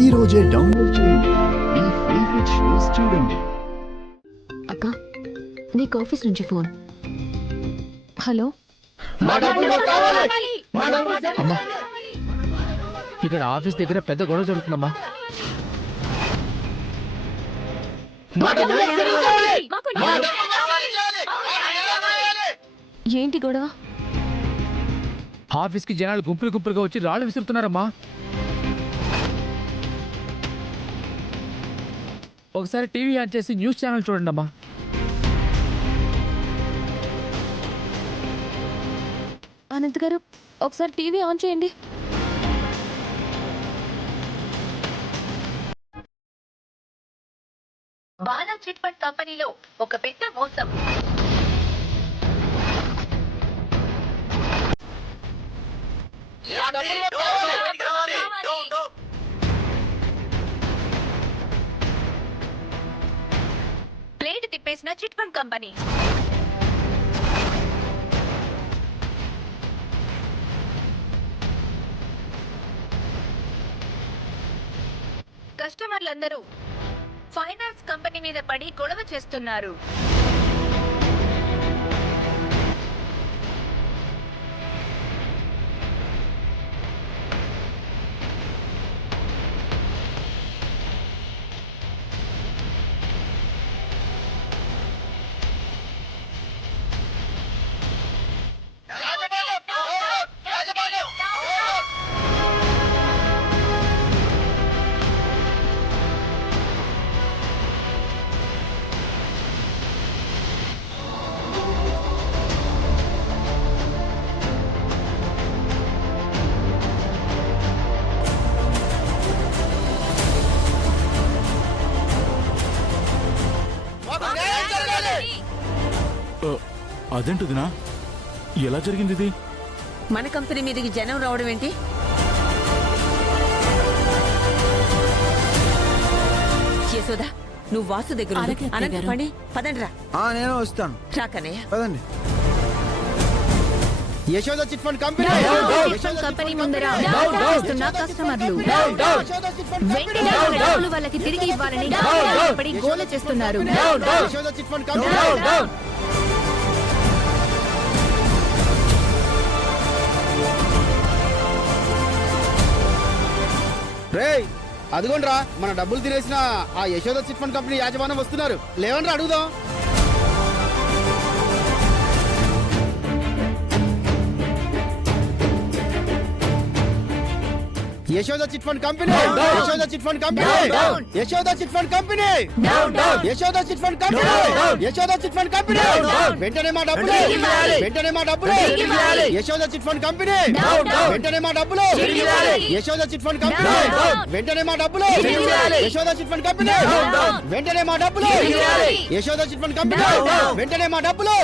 ఈ రోజే డౌన్లోడ్ చేయండి. మీ ఫేవరెట్ షోస్ చూడండి. అక్క, నీకు ఆఫీస్ నుంచి ఫోన్. హలో, అమ్మా, ఇక్కడ ఆఫీస్ దగ్గర పెద్ద గొడవ జరుగుతుందమ్మా. ఏంటి గొడవ? ఆఫీస్కి జనాలు గుంపులుగా వచ్చి రాళ్ళు విసురుతున్నారమ్మా. ఒకసారి టీవీ ఆన్ చేసి న్యూస్ ఛానల్ చూడండి అమ్మా. అనంత్ గారు, ఒకసారి టీవీ ఆన్ చేయండి. బాలా చిట్ ఫండ్ కంపెనీలో ఒక పెద్ద మోసం. ప్లేట్ తిప్పేసిన చిట్ ఫండ్ కంపెనీ. కస్టమర్లందరూ ఫైనాన్స్ కంపెనీ మీద పడి గొడవ చేస్తున్నారు. అదేంటిదినా, ఎలా జరిగింది ఇది? మన కంపెనీ మీదకి జనం రావడం ఏంటి? యశోదా, నువ్వు వాసు దగ్గర అనంత పని పదండి రా. నేను వస్తాను. రాకనయ్య పదండి. Yashoda chit fund company company ముందర చేస్తున్న కస్టమర్లు వెంటనే డబ్బులు వాళ్ళకి తిరిగి ఇవ్వాలని పడి గోల చేస్తున్నారు. Yashoda chit fund company. రేయ్, అదిగోండ్రా, మన డబ్బులు తినేసిన ఆ యశోద చిట్ ఫండ్ కంపెనీ యాజమాన్యం వస్తున్నారు. లేవండ్రా, అడుగుదాం. Yashoda chit fund company. Yashoda chit fund company. Yashoda chit fund company. Yashoda chit fund company. Yashoda chit fund company. వెంటనే మా డబ్బులు. వెంటనే మా డబ్బులు. Yashoda chit fund company. వెంటనే మా డబ్బులు. Yashoda chit fund company. వెంటనే మా డబ్బులు. Yashoda chit fund company. వెంటనే మా డబ్బులు. Yashoda chit fund company. వెంటనే మా డబ్బులు.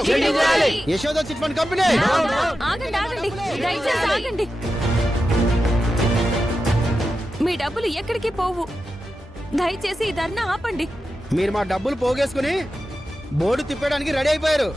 Yashoda chit fund company. ఆగండి, ఆగండి, దయచేసి ఆగండి. మీ డబ్బులు ఎక్కడికి పోవు. దయచేసి ఈ ధర్నా ఆపండి. మీరు మా డబ్బులు పోగేసుకుని బోర్డు తిప్పడానికి రెడీ అయిపోయారు.